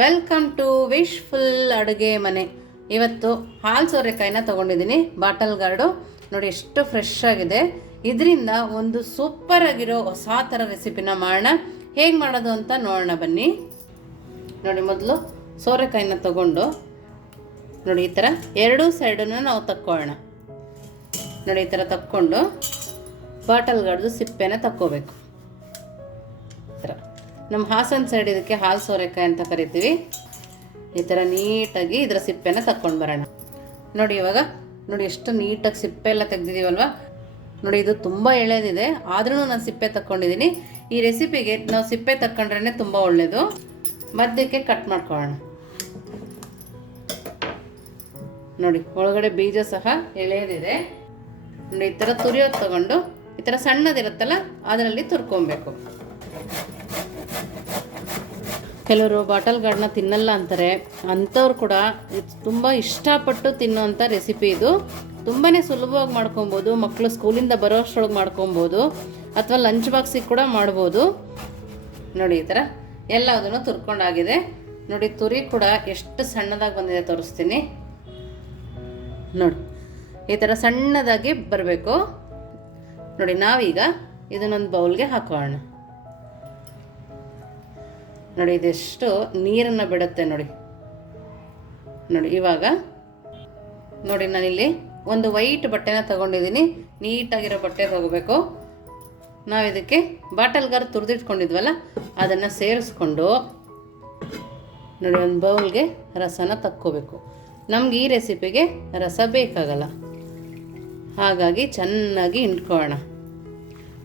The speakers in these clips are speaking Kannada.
ವೆಲ್ಕಮ್ ಟು ವಿಶ್ ಫುಲ್ ಅಡುಗೆ ಮನೆ. ಇವತ್ತು ಹಾಲು ಸೋರೆಕಾಯಿನ ತೊಗೊಂಡಿದ್ದೀನಿ, ಬಾಟಲ್ ಗಾರ್ಡು. ನೋಡಿ, ಎಷ್ಟು ಫ್ರೆಶ್ ಆಗಿದೆ. ಇದರಿಂದ ಒಂದು ಸೂಪರ್ ಆಗಿರೋ ಹೊಸ ಥರ ರೆಸಿಪಿನ ಮಾಡೋಣ. ಹೇಗೆ ಮಾಡೋದು ಅಂತ ನೋಡೋಣ ಬನ್ನಿ. ನೋಡಿ, ಮೊದಲು ಸೋರೆಕಾಯಿನ ತಗೊಂಡು, ನೋಡಿ, ಈ ಥರ ಎರಡೂ ಸೈಡನ್ನು ನಾವು ತಕ್ಕೊಳ್ಳೋಣ. ನೋಡಿ, ಈ ಥರ ತಕ್ಕೊಂಡು ಬಾಟಲ್ ಗಾರ್ಡ್ದು ಸಿಪ್ಪೆನ ತಕ್ಕೋಬೇಕು. ಈ ಥರ. ನಮ್ಮ ಹಾಸನ ಸೈಡ್ ಇದಕ್ಕೆ ಹಾಲು ಸೋರೆಕಾಯಿ ಅಂತ ಕರಿತೀವಿ. ಈ ಥರ ನೀಟಾಗಿ ಇದರ ಸಿಪ್ಪೆನ ತಕ್ಕೊಂಡು ಬರೋಣ. ನೋಡಿ ಇವಾಗ, ನೋಡಿ ಎಷ್ಟು ನೀಟಾಗಿ ಸಿಪ್ಪೆ ಎಲ್ಲ ತೆಗ್ದಿದ್ದೀವಲ್ವ? ನೋಡಿ ಇದು ತುಂಬ ಎಳೆದಿದೆ. ಆದ್ರೂ ನಾನು ಸಿಪ್ಪೆ ತಕ್ಕೊಂಡಿದ್ದೀನಿ. ಈ ರೆಸಿಪಿಗೆ ನಾವು ಸಿಪ್ಪೆ ತಕ್ಕೊಂಡ್ರೇ ತುಂಬ ಒಳ್ಳೆಯದು ಮಧ್ಯಕ್ಕೆ ಕಟ್ ಮಾಡ್ಕೊಳ್ಳೋಣ. ನೋಡಿ, ಒಳಗಡೆ ಬೀಜ ಸಹ ಎಳೆಯದಿದೆ ನೋಡಿ, ಈ ಥರ ತುರಿಯೋದು ತಗೊಂಡು, ಈ ಥರ ಸಣ್ಣದಿರುತ್ತಲ್ಲ, ಅದರಲ್ಲಿ ತುರ್ಕೊಬೇಕು. ಕೆಲವರು ಬಾಟಲ್ ಗಾರ್ಡ್ನ ತಿನ್ನಲ್ಲ ಅಂತಾರೆ. ಅಂಥವ್ರು ಕೂಡ ತುಂಬ ಇಷ್ಟಪಟ್ಟು ತಿನ್ನುವಂಥ ರೆಸಿಪಿ ಇದು. ತುಂಬಾ ಸುಲಭವಾಗಿ ಮಾಡ್ಕೊಬೋದು ಮಕ್ಕಳು ಸ್ಕೂಲಿಂದ ಬರೋ ಅಷ್ಟರೊಳಗೆ ಮಾಡ್ಕೊಬೋದು, ಅಥವಾ ಲಂಚ್ ಬಾಕ್ಸಿಗೆ ಕೂಡ ಮಾಡ್ಬೋದು. ನೋಡಿ ಈ ಥರ ಎಲ್ಲದನ್ನು ತುರ್ಕೊಂಡಾಗಿದೆ. ನೋಡಿ ತುರಿ ಕೂಡ ಎಷ್ಟು ಸಣ್ಣದಾಗಿ ಬಂದಿದೆ ತೋರಿಸ್ತೀನಿ. ನೋಡಿ, ಈ ಥರ ಸಣ್ಣದಾಗಿ ಬರಬೇಕು. ನೋಡಿ ನಾವೀಗ ಇದನ್ನೊಂದು ಬೌಲ್ಗೆ ಹಾಕೋಣ. ನೋಡಿ, ಇದೆಷ್ಟು ನೀರನ್ನು ಬಿಡುತ್ತೆ ನೋಡಿ. ನೋಡಿ, ಇವಾಗ ನೋಡಿ, ನಾನಿಲ್ಲಿ ಒಂದು ವೈಟ್ ಬಟ್ಟೆನ ತಗೊಂಡಿದ್ದೀನಿ. ನೀಟಾಗಿರೋ ಬಟ್ಟೆ ತಗೋಬೇಕು. ನಾವು ಇದಕ್ಕೆ ಬಾಟಲ್ಗಾರ ತುರಿದಿಟ್ಕೊಂಡಿದ್ವಲ್ಲ, ಅದನ್ನು ಸೇರಿಸ್ಕೊಂಡು ನೋಡಿ, ಒಂದು ಬೌಲ್ಗೆ ರಸನ ತಕ್ಕೋಬೇಕು. ನಮ್ಗೆ ಈ ರೆಸಿಪಿಗೆ ರಸ ಬೇಕಾಗಲ್ಲ. ಹಾಗಾಗಿ ಚೆನ್ನಾಗಿ ಹಿಂಡ್ಕೊಳ್ಳೋಣ.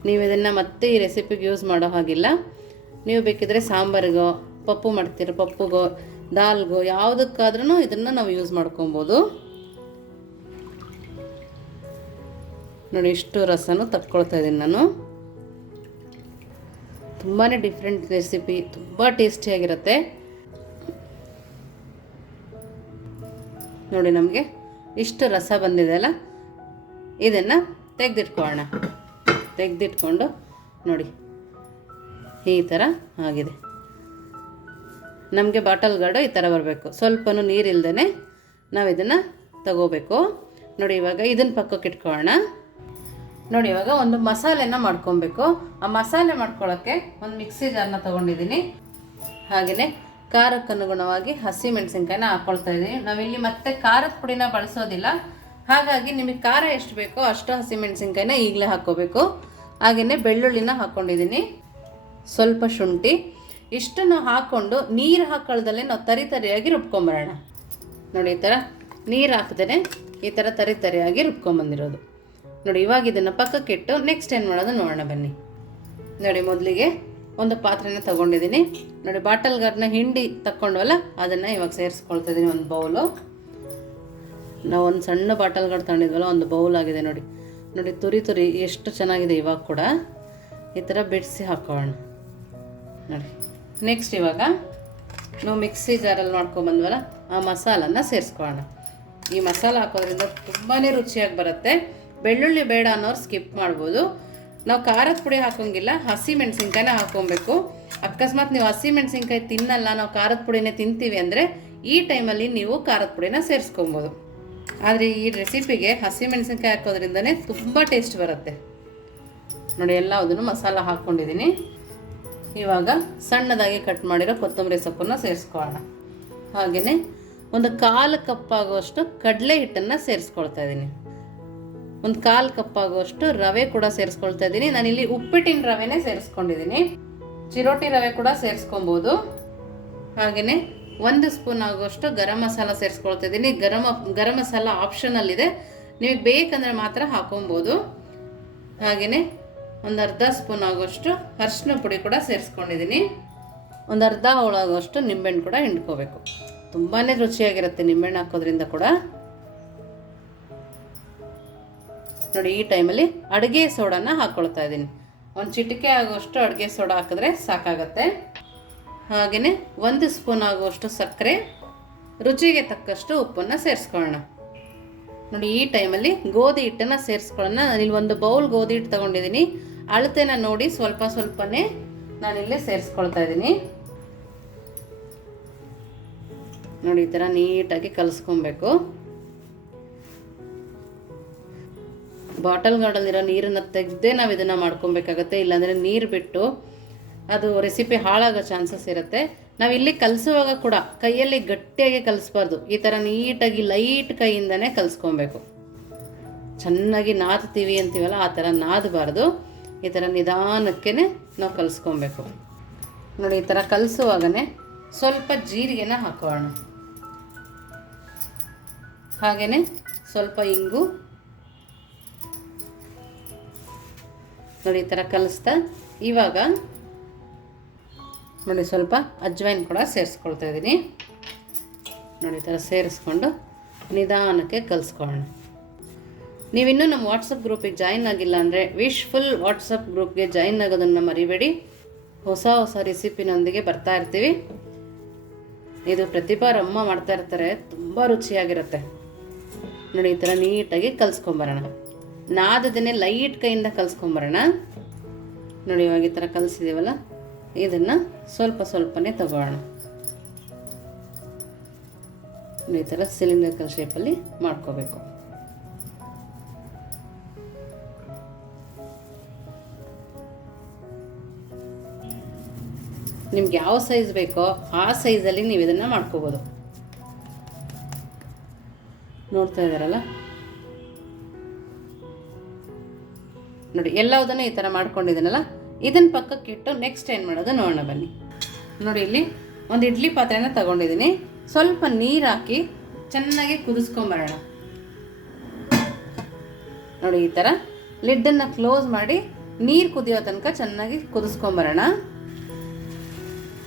ನೀವು ಇದನ್ನು ಮತ್ತೆ ಈ ರೆಸಿಪಿಗೆ ಯೂಸ್ ಮಾಡೋ ಹಾಗಿಲ್ಲ. ನೀವು ಬೇಕಿದ್ರೆ ಸಾಂಬಾರಿಗೋ, ಪಪ್ಪು ಮಾಡ್ತೀರ, ಪಪ್ಪುಗೋ, ದಾಲ್ಗೋ ಯಾವುದಕ್ಕಾದ್ರೂ ಇದನ್ನು ನಾವು ಯೂಸ್ ಮಾಡ್ಕೊಬೋದು. ನೋಡಿ, ಇಷ್ಟು ರಸನೂ ತಕ್ಕೊಳ್ತಾ ಇದ್ದೀನಿ ನಾನು. ತುಂಬಾ ಡಿಫ್ರೆಂಟ್ ರೆಸಿಪಿ ತುಂಬ ಟೇಸ್ಟಿಯಾಗಿರುತ್ತೆ ನೋಡಿ, ನಮಗೆ ಇಷ್ಟು ರಸ ಬಂದಿದೆ ಅಲ್ಲ? ಇದನ್ನು ತೆಗೆದಿಟ್ಕೊಳ್ಳೋಣ. ತೆಗೆದಿಟ್ಕೊಂಡು ನೋಡಿ. ಈ ಥರ ಆಗಿದೆ. ನಮಗೆ ಬಾಟಲ್ ಗಾರ್ಡು ಈ ಥರ ಬರಬೇಕು. ಸ್ವಲ್ಪನೂ ನೀರಿಲ್ದೇ ನಾವು ಇದನ್ನು ತಗೋಬೇಕು. ನೋಡಿ, ಇವಾಗ ಇದನ್ನು ಪಕ್ಕಕ್ಕೆ ಇಟ್ಕೊಳ್ಳೋಣ. ನೋಡಿ, ಇವಾಗ ಒಂದು ಮಸಾಲೆನ ಮಾಡ್ಕೊಬೇಕು. ಆ ಮಸಾಲೆ ಮಾಡ್ಕೊಳ್ಳೋಕ್ಕೆ ಒಂದು ಮಿಕ್ಸಿ ಜಾರ್ನ ತೊಗೊಂಡಿದ್ದೀನಿ ಹಾಗೆಯೇ ಖಾರಕ್ಕನುಗುಣವಾಗಿ ಹಸಿ ಮೆಣಸಿನ್ಕಾಯಿನ ಹಾಕ್ಕೊಳ್ತಾ ಇದ್ದೀನಿ ನಾವಿಲ್ಲಿ ಮತ್ತೆ ಖಾರದ ಪುಡಿನ ಬಳಸೋದಿಲ್ಲ. ಹಾಗಾಗಿ ನಿಮಗೆ ಖಾರ ಎಷ್ಟು ಬೇಕೋ ಅಷ್ಟು ಹಸಿ ಮೆಣಸಿನ್ಕಾಯಿನ ಈಗಲೇ ಹಾಕ್ಕೋಬೇಕು. ಹಾಗೆಯೇ ಬೆಳ್ಳುಳ್ಳಿನ ಹಾಕ್ಕೊಂಡಿದ್ದೀನಿ ಸ್ವಲ್ಪ ಶುಂಠಿ, ಇಷ್ಟನ್ನು ಹಾಕ್ಕೊಂಡು ನೀರು ಹಾಕೊಳ್ಳದಲ್ಲೇ ನಾವು ತರಿ ತರಿಯಾಗಿ ರುಬ್ಕೊಂಬರೋಣ. ನೋಡಿ ಈ ಥರ ನೀರು ಹಾಕ್ದೇ ಈ ಥರ ತರಿ ತರಿಯಾಗಿ ರುಬ್ಕೊಂಬಂದಿರೋದು. ನೋಡಿ ಇವಾಗ ಇದನ್ನು ಪಕ್ಕಕ್ಕಿಟ್ಟು ನೆಕ್ಸ್ಟ್ ಏನು ಮಾಡೋದು ನೋಡೋಣ ಬನ್ನಿ. ನೋಡಿ ಮೊದಲಿಗೆ ಒಂದು ಪಾತ್ರೆನ ತಗೊಂಡಿದ್ದೀನಿ. ನೋಡಿ ಬಾಟಲ್ ಗಾರ್ನ ಹಿಂಡಿ ತಕ್ಕೊಂಡ್ವಲ್ಲ, ಅದನ್ನು ಇವಾಗ ಸೇರಿಸ್ಕೊಳ್ತಾ ಇದ್ದೀನಿ ಒಂದು ಬೌಲು. ನಾವು ಒಂದು ಸಣ್ಣ ಬಾಟಲ್ ಗಾರ್ಡ್ ತಗೊಂಡಿದ್ವಲ್ಲ, ಒಂದು ಬೌಲ್ ಆಗಿದೆ ನೋಡಿ. ನೋಡಿ ತುರಿ ತುರಿ ಎಷ್ಟು ಚೆನ್ನಾಗಿದೆ ಇವಾಗ ಕೂಡ. ಈ ಥರ ಬಿಡಿಸಿ ಹಾಕೋಣ. ನೋಡಿ. ನೆಕ್ಸ್ಟ್ ಇವಾಗ, ನಾವು ಮಿಕ್ಸಿ ಜಾರಲ್ಲಿ ಮಾಡ್ಕೊಂಬಂದ್ವಲ್ಲ ಆ ಮಸಾಲನ್ನ ಸೇರಿಸ್ಕೊಳ್ಳೋಣ. ಈ ಮಸಾಲ ಹಾಕೋದ್ರಿಂದ ತುಂಬಾ ರುಚಿಯಾಗಿ ಬರುತ್ತೆ. ಬೆಳ್ಳುಳ್ಳಿ ಬೇಡ ಅನ್ನೋರು ಸ್ಕಿಪ್ ಮಾಡ್ಬೋದು. ನಾವು ಖಾರದ ಪುಡಿ ಹಾಕೋಂಗಿಲ್ಲ, ಹಸಿ ಮೆಣಸಿನ್ಕಾಯಿನ ಹಾಕೊಬೇಕು. ಅಕಸ್ಮಾತ್ ನೀವು ಹಸಿ ಮೆಣಸಿನ್ಕಾಯಿ ತಿನ್ನಲ್ಲ, ನಾವು ಖಾರದ ಪುಡಿನೇ ತಿಂತೀವಿ ಅಂದರೆ, ಈ ಟೈಮಲ್ಲಿ ನೀವು ಖಾರದ ಪುಡಿನ ಸೇರಿಸ್ಕೊಬೋದು. ಆದರೆ ಈ ರೆಸಿಪಿಗೆ ಹಸಿ ಮೆಣಸಿನ್ಕಾಯಿ ಹಾಕೋದ್ರಿಂದನೇ ತುಂಬ ಟೇಸ್ಟ್ ಬರುತ್ತೆ. ನೋಡಿ ಎಲ್ಲದನ್ನು ಮಸಾಲ ಹಾಕ್ಕೊಂಡಿದ್ದೀನಿ ಇವಾಗ ಸಣ್ಣದಾಗಿ ಕಟ್ ಮಾಡಿರೋ ಕೊತ್ತಂಬರಿ ಸೊಪ್ಪನ್ನು ಸೇರಿಸ್ಕೊಳ್ಳೋಣ. ಹಾಗೆಯೇ ಒಂದು ಕಾಲು ಕಪ್ಪಾಗುವಷ್ಟು ಕಡಲೆ ಹಿಟ್ಟನ್ನು ಸೇರಿಸ್ಕೊಳ್ತಾ ಇದ್ದೀನಿ. ಒಂದು ಕಾಲು ಕಪ್ಪಾಗುವಷ್ಟು ರವೆ ಕೂಡ ಸೇರಿಸ್ಕೊಳ್ತಾ ಇದ್ದೀನಿ. ನಾನಿಲ್ಲಿ ಉಪ್ಪಿಟ್ಟಿನ ರವೆನೇ ಸೇರಿಸ್ಕೊಂಡಿದ್ದೀನಿ. ಚಿರೋಟಿ ರವೆ ಕೂಡ ಸೇರಿಸ್ಕೊಬೋದು. ಹಾಗೆಯೇ ಒಂದು ಸ್ಪೂನ್ ಆಗುವಷ್ಟು ಗರಂ ಮಸಾಲ ಸೇರಿಸ್ಕೊಳ್ತಾ ಇದ್ದೀನಿ. ಗರಮ, ಗರಂ ಮಸಾಲ ಆಪ್ಷನಲ್ಲಿದೆ ನಿಮಗೆ ಬೇಕಂದರೆ ಮಾತ್ರ ಹಾಕೊಬೋದು. ಹಾಗೆಯೇ ಒಂದು ಅರ್ಧ ಸ್ಪೂನ್ ಆಗೋಷ್ಟು ಅರಿಶಿನ ಪುಡಿ ಕೂಡ ಸೇರಿಸ್ಕೊಂಡಿದ್ದೀನಿ. ಒಂದು ಅರ್ಧ ಹೋಳಾಗುವಷ್ಟು ನಿಂಬೆಹಣ್ಣು ಕೂಡ ಹಿಂಡ್ಕೋಬೇಕು. ತುಂಬಾ ರುಚಿಯಾಗಿರುತ್ತೆ ನಿಂಬೆಹಣ್ಣು ಹಾಕೋದ್ರಿಂದ ಕೂಡ. ನೋಡಿ, ಈ ಟೈಮಲ್ಲಿ ಅಡುಗೆ ಸೋಡಾನ ಹಾಕ್ಕೊಳ್ತಾ ಇದ್ದೀನಿ. ಒಂದು ಚಿಟಿಕೆ ಆಗುವಷ್ಟು ಅಡುಗೆ ಸೋಡಾ ಹಾಕಿದ್ರೆ ಸಾಕಾಗತ್ತೆ. ಹಾಗೆಯೇ ಒಂದು ಸ್ಪೂನ್ ಆಗುವಷ್ಟು ಸಕ್ಕರೆ, ರುಚಿಗೆ ತಕ್ಕಷ್ಟು ಉಪ್ಪನ್ನು ಸೇರಿಸ್ಕೊಳ್ಳೋಣ. ನೋಡಿ, ಈ ಟೈಮಲ್ಲಿ ಗೋಧಿ ಹಿಟ್ಟನ್ನು ಸೇರಿಸ್ಕೊಳ್ಳೋಣ. ಇಲ್ಲಿ ಒಂದು ಬೌಲ್ ಗೋಧಿ ಹಿಟ್ಟು ತೊಗೊಂಡಿದ್ದೀನಿ. ಅಳತೆನ ನೋಡಿ ಸ್ವಲ್ಪ ಸ್ವಲ್ಪನೇ ನಾನಿಲ್ಲಿ ಸೇರಿಸ್ಕೊಳ್ತಾ ಇದ್ದೀನಿ. ನೋಡಿ, ಈ ಥರ ನೀಟಾಗಿ ಕಲಿಸ್ಕೊಬೇಕು. ಬಾಟಲ್ ಗಾರ್ಡಲ್ಲಿರೋ ನೀರನ್ನು ತೆಗೆದೇ ನಾವು ಇದನ್ನು ಮಾಡ್ಕೊಬೇಕಾಗತ್ತೆ. ಇಲ್ಲಾಂದರೆ ನೀರು ಬಿಟ್ಟು ಅದು ರೆಸಿಪಿ ಹಾಳಾಗೋ ಚಾನ್ಸಸ್ ಇರುತ್ತೆ. ನಾವು ಇಲ್ಲಿ ಕಲಿಸುವಾಗ ಕೂಡ ಕೈಯಲ್ಲಿ ಗಟ್ಟಿಯಾಗಿ ಕಲಿಸ್ಬಾರ್ದು. ಈ ಥರ ನೀಟಾಗಿ ಲೈಟ್ ಕೈಯಿಂದನೇ ಕಲಿಸ್ಕೊಬೇಕು. ಚೆನ್ನಾಗಿ ನಾದ್ತೀವಿ ಅಂತೀವಲ್ಲ, ಆ ಥರ ನಾದಬಾರ್ದು. ಈ ಥರ ನಿಧಾನಕ್ಕೇ ನಾವು ಕಲಿಸ್ಕೊಬೇಕು. ನೋಡಿ, ಈ ಥರ ಕಲಿಸುವಾಗನೇ ಸ್ವಲ್ಪ ಜೀರಿಗೆನ ಹಾಕೋಣ. ಹಾಗೆಯೇ ಸ್ವಲ್ಪ ಇಂಗು. ನೋಡಿ, ಈ ಥರ ಕಲಿಸ್ತಾ, ಇವಾಗ ನೋಡಿ, ಸ್ವಲ್ಪ ಅಜ್ವೈನ್ ಕೂಡ ಸೇರಿಸ್ಕೊಳ್ತಾ ಇದ್ದೀನಿ ನೋಡಿ, ಈ ಥರ ಸೇರಿಸ್ಕೊಂಡು ನಿಧಾನಕ್ಕೆ ಕಲಿಸ್ಕೊಳ್ಳೋಣ. ನೀವಿನ್ನೂ ನಮ್ಮ ವಾಟ್ಸಪ್ ಗ್ರೂಪಿಗೆ ಜಾಯಿನ್ ಆಗಿಲ್ಲ ಅಂದರೆ ವಿಶ್ಫುಲ್ ವಾಟ್ಸಪ್ ಗ್ರೂಪ್ಗೆ ಜಾಯಿನ್ ಆಗೋದನ್ನು ಮರಿಬೇಡಿ. ಹೊಸ ಹೊಸ ರೆಸಿಪಿನೊಂದಿಗೆ ಬರ್ತಾ ಇರ್ತೀವಿ. ಇದು ಪ್ರತಿಭಾರಮ್ಮ ಮಾಡ್ತಾ ಇರ್ತಾರೆ. ತುಂಬ ರುಚಿಯಾಗಿರುತ್ತೆ. ನೋಡಿ, ಈ ಥರ ನೀಟಾಗಿ ಕಲಿಸ್ಕೊಂಬರೋಣ. ನಾದದನ್ನೇ ಲೈಟ್ ಕೈಯಿಂದ ಕಲಿಸ್ಕೊಂಬರೋಣ. ನೋಡಿ, ಇವಾಗ ಈ ಥರ ಕಲಿಸಿದ್ದೀವಲ್ಲ ಇದನ್ನು ಸ್ವಲ್ಪ ಸ್ವಲ್ಪನೇ ತಗೋಣ ಈ ಥರ ಸಿಲಿಂಡರ್ಕಲ್ ಶೇಪಲ್ಲಿ ಮಾಡ್ಕೋಬೇಕು. ನಿಮ್ಗೆ ಯಾವ ಸೈಜ್ ಬೇಕೋ ಆ ಸೈಜಲ್ಲಿ ನೀವು ಇದನ್ನು ಮಾಡ್ಕೋಬೋದು. ನೋಡ್ತಾ ಇದ್ದಾರಲ್ಲ ನೋಡಿ, ಎಲ್ಲವುದನ್ನು ಈ ಥರ ಮಾಡ್ಕೊಂಡಿದ್ದೀನಲ್ಲ? ಇದನ್ನು ಪಕ್ಕಕ್ಕೆ ಇಟ್ಟು ನೆಕ್ಸ್ಟ್ ಏನು ಮಾಡೋದು ನೋಡೋಣ ಬನ್ನಿ. ನೋಡಿ, ಇಲ್ಲಿ ಒಂದು ಇಡ್ಲಿ ಪಾತ್ರೆನ ತಗೊಂಡಿದ್ದೀನಿ. ಸ್ವಲ್ಪ ನೀರು ಹಾಕಿ ಚೆನ್ನಾಗಿ ಕುದಿಸ್ಕೊಂಬರೋಣ. ನೋಡಿ, ಈ ಥರ ಲಿಡ್ಡನ್ನು ಕ್ಲೋಸ್ ಮಾಡಿ ನೀರು ಕುದಿಯೋ ತನಕ ಚೆನ್ನಾಗಿ ಕುದಿಸ್ಕೊಂಬರೋಣ.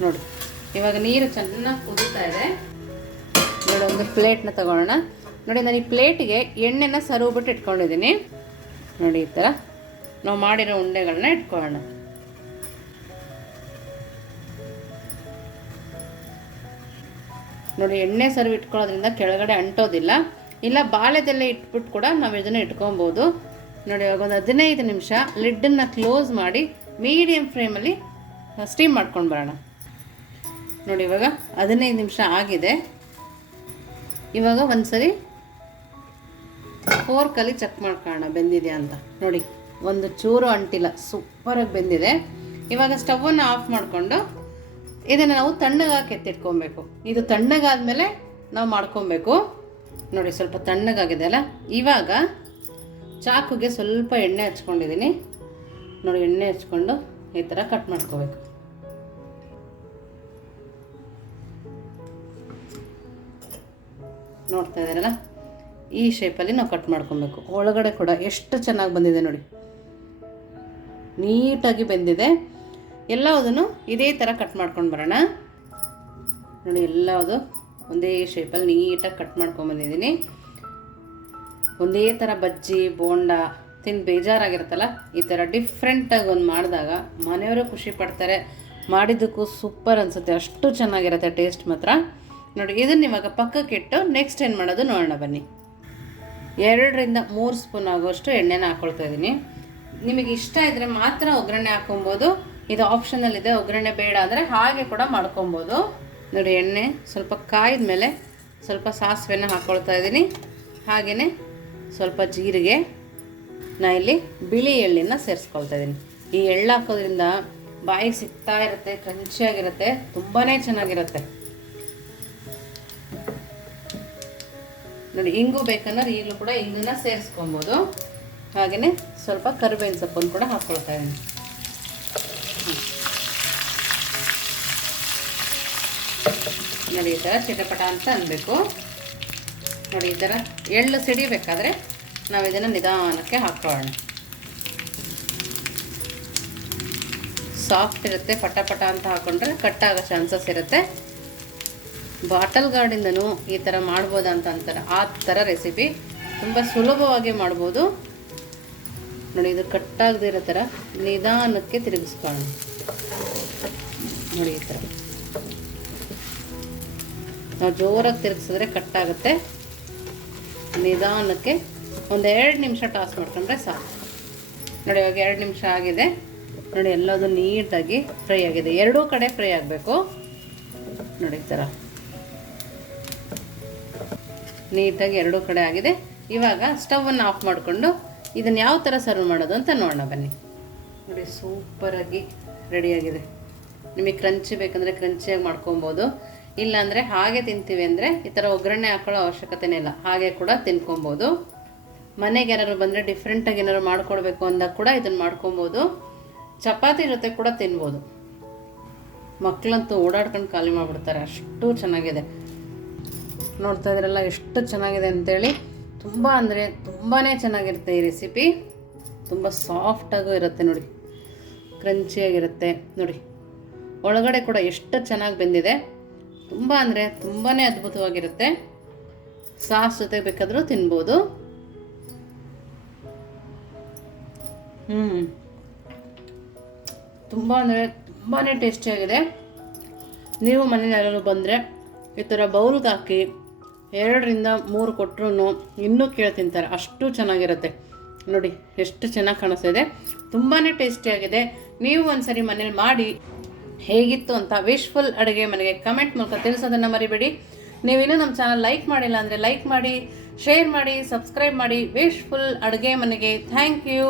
ನೋಡಿ. ಇವಾಗ ನೀರು ಚೆನ್ನಾಗಿ ಕುದೀತಾ ಇದೆ. ನೋಡಿ, ಒಂದು ಪ್ಲೇಟ್ನ ತಗೊಳ್ಳೋಣ. ನೋಡಿ, ನಾನು ಈ ಪ್ಲೇಟಿಗೆ ಎಣ್ಣೆನ ಸರುಬಿಟ್ಟು ಇಟ್ಕೊಂಡಿದ್ದೀನಿ. ನೋಡಿ, ಈ ಥರ. ನಾವು ಮಾಡಿರೋ ಉಂಡೆಗಳನ್ನ ಇಟ್ಕೊಳ್ಳೋಣ. ನೋಡಿ, ಎಣ್ಣೆ ಸರ್ವ್ ಇಟ್ಕೊಳ್ಳೋದ್ರಿಂದ ಕೆಳಗಡೆ ಅಂಟೋದಿಲ್ಲ. ಇಲ್ಲ, ಬಾಳೆದೆಲ್ಲೇ ಇಟ್ಬಿಟ್ಟು ಕೂಡ ನಾವು ಇದನ್ನು ಇಟ್ಕೊಬೋದು. ನೋಡಿ, ಇವಾಗ ಒಂದು ಹದಿನೈದು ನಿಮಿಷ ಲಿಡ್ಡನ್ನು ಕ್ಲೋಸ್ ಮಾಡಿ ಮೀಡಿಯಮ್ ಫ್ಲೇಮಲ್ಲಿ ಸ್ಟೀಮ್ ಮಾಡ್ಕೊಂಡು ಬರೋಣ. ನೋಡಿ, ಇವಾಗ ಹದಿನೈದು ನಿಮಿಷ ಆಗಿದೆ. ಇವಾಗ ಒಂದ್ಸರಿ ಫೋರ್ಕಲ್ಲಿ ಚೆಕ್ ಮಾಡ್ಕೊಳ್ಳೋಣ ಬೆಂದಿದೆ ಅಂತ. ನೋಡಿ, ಒಂದು ಚೂರು ಅಂಟಿಲ್ಲ ಸೂಪರಾಗಿ ಬೆಂದಿದೆ. ಇವಾಗ ಸ್ಟವನ್ನು ಆಫ್ ಮಾಡಿಕೊಂಡು ಇದನ್ನು ನಾವು ತಣ್ಣಗಾಗಿ ಎತ್ತಿಟ್ಕೊಬೇಕು ಇದು ತಣ್ಣಗಾದ್ಮೇಲೆ ನಾವು ಮಾಡ್ಕೊಬೇಕು. ನೋಡಿ, ಸ್ವಲ್ಪ ತಣ್ಣಗಾಗಿದೆ ಅಲ್ಲ? ಇವಾಗ ಚಾಕುಗೆ ಸ್ವಲ್ಪ ಎಣ್ಣೆ ಹಚ್ಕೊಂಡಿದ್ದೀನಿ. ನೋಡಿ, ಎಣ್ಣೆ ಹಚ್ಕೊಂಡು ಈ ಥರ ಕಟ್ ಮಾಡ್ಕೋಬೇಕು. ನೋಡ್ತಾ ಇದ್ದೀರಲ್ಲ? ಈ ಶೇಪಲ್ಲಿ ನಾವು ಕಟ್ ಮಾಡ್ಕೊಬೇಕು. ಒಳಗಡೆ ಕೂಡ ಎಷ್ಟು ಚೆನ್ನಾಗಿ ಬಂದಿದೆ ನೋಡಿ. ನೀಟಾಗಿ ಬಂದಿದೆ. ಎಲ್ಲವುದನ್ನು ಇದೇ ಥರ ಕಟ್ ಮಾಡ್ಕೊಂಡು ಬರೋಣ. ನೋಡಿ, ಎಲ್ಲವುದು ಒಂದೇ ಶೇಪಲ್ಲಿ ನೀಟಾಗಿ ಕಟ್ ಮಾಡ್ಕೊಂಬಂದಿದ್ದೀನಿ ಒಂದೇ ಥರ ಬಜ್ಜಿ, ಬೋಂಡ ತಿಂದು ಬೇಜಾರಾಗಿರುತ್ತಲ್ಲ, ಈ ಥರ ಡಿಫ್ರೆಂಟಾಗಿ ಒಂದು ಮಾಡಿದಾಗ ಮನೆಯವರು ಖುಷಿ ಪಡ್ತಾರೆ. ಮಾಡಿದ್ದಕ್ಕೂ ಸೂಪರ್ ಅನಿಸುತ್ತೆ. ಅಷ್ಟು ಚೆನ್ನಾಗಿರುತ್ತೆ ಟೇಸ್ಟ್ ಮಾತ್ರ. ನೋಡಿ, ಇದನ್ನು ಇವಾಗ ಪಕ್ಕಕ್ಕೆ ಇಟ್ಟು ನೆಕ್ಸ್ಟ್ ಏನು ಮಾಡೋದು ನೋಡೋಣ ಬನ್ನಿ. ಎರಡರಿಂದ ಮೂರು ಸ್ಪೂನ್ ಆಗೋಷ್ಟು ಎಣ್ಣೆನ ಹಾಕ್ಕೊಳ್ತಾ ಇದ್ದೀನಿ ನಿಮಗೆ ಇಷ್ಟ ಇದ್ದರೆ ಮಾತ್ರ ಒಗ್ಗರಣೆ ಹಾಕೊಬೋದು. ಇದು ಆಪ್ಷನಲ್ ಇದೆ ಒಗ್ಗರಣೆ ಬೇಡ ಅಂದರೆ ಹಾಗೆ ಕೂಡ ಮಾಡ್ಕೊಬೋದು. ನೋಡಿ, ಎಣ್ಣೆ ಸ್ವಲ್ಪ ಕಾಯಿದ ಮೇಲೆ ಸ್ವಲ್ಪ ಸಾಸಿವೆನ ಹಾಕ್ಕೊಳ್ತಾ ಇದ್ದೀನಿ ಹಾಗೆಯೇ ಸ್ವಲ್ಪ ಜೀರಿಗೆ. ನಾ ಇಲ್ಲಿ ಬಿಳಿ ಎಳ್ಳಿನ ಸೇರಿಸ್ಕೊಳ್ತಾ ಇದ್ದೀನಿ ಈ ಎಳ್ಳು ಹಾಕೋದ್ರಿಂದ ಬಾಯಿಗೆ ಸಿಗ್ತಾ ಇರುತ್ತೆ, ಕ್ರಂಚಿಯಾಗಿರುತ್ತೆ ತುಂಬಾ ಚೆನ್ನಾಗಿರುತ್ತೆ. ನೋಡಿ, ಇಂಗು ಬೇಕಂದ್ರೆ ಈಗಲೂ ಕೂಡ ಇಂಗನ್ನ ಸೇರಿಸ್ಕೊಬೋದು. ಹಾಗೆಯೇ ಸ್ವಲ್ಪ ಕರಿಬೇವಿನ ಸೊಪ್ಪನ್ನು ಕೂಡ ಹಾಕ್ಕೊಳ್ತಾ ಇದ್ದೀನಿ. ನೋಡಿ, ಈ ಥರ ಚಿಟಪಟ ಅಂತ ಅನ್ನಬೇಕು ನೋಡಿ, ಈ ಥರ ಎಳ್ಳು ಸಿಡಿಬೇಕಾದ್ರೆ ನಾವು ಇದನ್ನು ನಿಧಾನಕ್ಕೆ ಹಾಕ್ಕೊಳ್ಳೋಣ. ಸಾಫ್ಟ್ ಇರುತ್ತೆ ಪಟ ಪಟ ಅಂತ ಹಾಕೊಂಡ್ರೆ ಕಟ್ಟಾಗೋ ಚಾನ್ಸಸ್ ಇರುತ್ತೆ. ಬಾಟಲ್ ಗಾರ್ಡಿಂದನೂ ಈ ಥರ ಮಾಡ್ಬೋದಾ ಅಂತ ಅಂತಾರೆ. ಆ ಥರ ರೆಸಿಪಿ ತುಂಬ ಸುಲಭವಾಗಿ ಮಾಡ್ಬೋದು. ನೋಡಿ, ಇದು ಕಟ್ಟಾಗದಿರೋ ಥರ ನಿಧಾನಕ್ಕೆ ತಿರುಗಿಸ್ಕೊಳ್ಳೋಣ. ನೋಡಿ, ಈ ಥರ ನಾವು ಜೋರಾಗಿ ತಿರುಗಿಸಿದ್ರೆ ಕಟ್ಟಾಗುತ್ತೆ ನಿಧಾನಕ್ಕೆ ಒಂದು ಎರಡು ನಿಮಿಷ ಟಾಸ್ ಮಾಡ್ಕೊಂಡ್ರೆ ಸಾಕು. ನೋಡಿ, ಇವಾಗ ಎರಡು ನಿಮಿಷ ಆಗಿದೆ. ನೋಡಿ, ಎಲ್ಲದೂ ನೀಟಾಗಿ ಫ್ರೈ ಆಗಿದೆ. ಎರಡೂ ಕಡೆ ಫ್ರೈ ಆಗಬೇಕು. ನೋಡಿ, ಈ ಥರ ನೀಟಾಗಿ ಎರಡೂ ಕಡೆ ಆಗಿದೆ. ಇವಾಗ ಸ್ಟವನ್ನು ಆಫ್ ಮಾಡಿಕೊಂಡು ಇದನ್ನು ಯಾವ ಥರ ಸರ್ವ್ ಮಾಡೋದು ಅಂತ ನೋಡೋಣ ಬನ್ನಿ. ನೋಡಿ ಸೂಪರಾಗಿ ರೆಡಿಯಾಗಿದೆ ನಿಮಗೆ ಕ್ರಂಚಿ ಬೇಕಂದರೆ ಕ್ರಂಚಿಯಾಗಿ ಮಾಡ್ಕೊಬೋದು. ಇಲ್ಲಾಂದರೆ ಹಾಗೆ ತಿಂತೀವಿ ಅಂದರೆ ಈ ಥರ ಒಗ್ಗರಣೆ ಹಾಕೊಳ್ಳೋ ಅವಶ್ಯಕತೆನೇ ಇಲ್ಲ. ಹಾಗೆ ಕೂಡ ತಿನ್ಕೊಬೋದು. ಮನೆಗೆ ಯಾರು ಬಂದರೆ ಡಿಫ್ರೆಂಟಾಗಿ ಏನಾದ್ರು ಮಾಡ್ಕೊಡ್ಬೇಕು ಅಂದಾಗ ಕೂಡ ಇದನ್ನು ಮಾಡ್ಕೊಬೋದು. ಚಪಾತಿ ಜೊತೆ ಕೂಡ ತಿನ್ಬೋದು. ಮಕ್ಕಳಂತೂ ಓಡಾಡ್ಕೊಂಡು ಖಾಲಿ ಮಾಡಿಬಿಡ್ತಾರೆ. ಅಷ್ಟು ಚೆನ್ನಾಗಿದೆ. ನೋಡ್ತಾ ಇದ್ರಲ್ಲ ಎಷ್ಟು ಚೆನ್ನಾಗಿದೆ ಅಂತೇಳಿ. ತುಂಬ ಅಂದರೆ ತುಂಬಾ ಚೆನ್ನಾಗಿರುತ್ತೆ ಈ ರೆಸಿಪಿ ತುಂಬ ಸಾಫ್ಟಾಗೂ ಇರುತ್ತೆ ನೋಡಿ. ಕ್ರಂಚಿಯಾಗಿರುತ್ತೆ ನೋಡಿ. ಒಳಗಡೆ ಕೂಡ ಎಷ್ಟು ಚೆನ್ನಾಗಿ ಬೆಂದಿದೆ. ತುಂಬ ಅಂದರೆ ತುಂಬಾ ಅದ್ಭುತವಾಗಿರುತ್ತೆ. ಸಾಸ್ ಜೊತೆ ಬೇಕಾದರೂ ತಿನ್ಬೋದು. ಹ್ಞೂ ತುಂಬ ಅಂದರೆ ತುಂಬಾ ಟೇಸ್ಟಿಯಾಗಿದೆ ನೀವು ಮನೇಲಿ ಯಾರಾದ್ರು ಬಂದರೆ ಈ ಥರ ಬೌಲ್ಗೆ ಹಾಕಿ ಎರಡರಿಂದ ಮೂರು ಕೊಟ್ಟರು ಇನ್ನೂ ಕೇಳಿ ತಿಂತಾರೆ. ಅಷ್ಟು ಚೆನ್ನಾಗಿರುತ್ತೆ. ನೋಡಿ, ಎಷ್ಟು ಚೆನ್ನಾಗಿ ಕಾಣಿಸ್ತಿದೆ ತುಂಬಾ ಟೇಸ್ಟಿಯಾಗಿದೆ ನೀವು ಒಂದ್ಸರಿ ಮನೇಲಿ ಮಾಡಿ ಹೇಗಿತ್ತು ಅಂತ ವಿಶ್ಫುಲ್ ಅಡುಗೆ ಮನೆಗೆ ಕಮೆಂಟ್ ಮೂಲಕ ತಿಳಿಸೋದನ್ನು ಮರಿಬೇಡಿ. ನೀವಿನ್ನೂ ನಮ್ಮ ಚಾನಲ್ ಲೈಕ್ ಮಾಡಿಲ್ಲ ಅಂದರೆ ಲೈಕ್ ಮಾಡಿ ಶೇರ್ ಮಾಡಿ ಸಬ್ಸ್ಕ್ರೈಬ್ ಮಾಡಿ. ವಿಶ್ಫುಲ್ ಅಡುಗೆ ಮನೆಗೆ ಥ್ಯಾಂಕ್ ಯು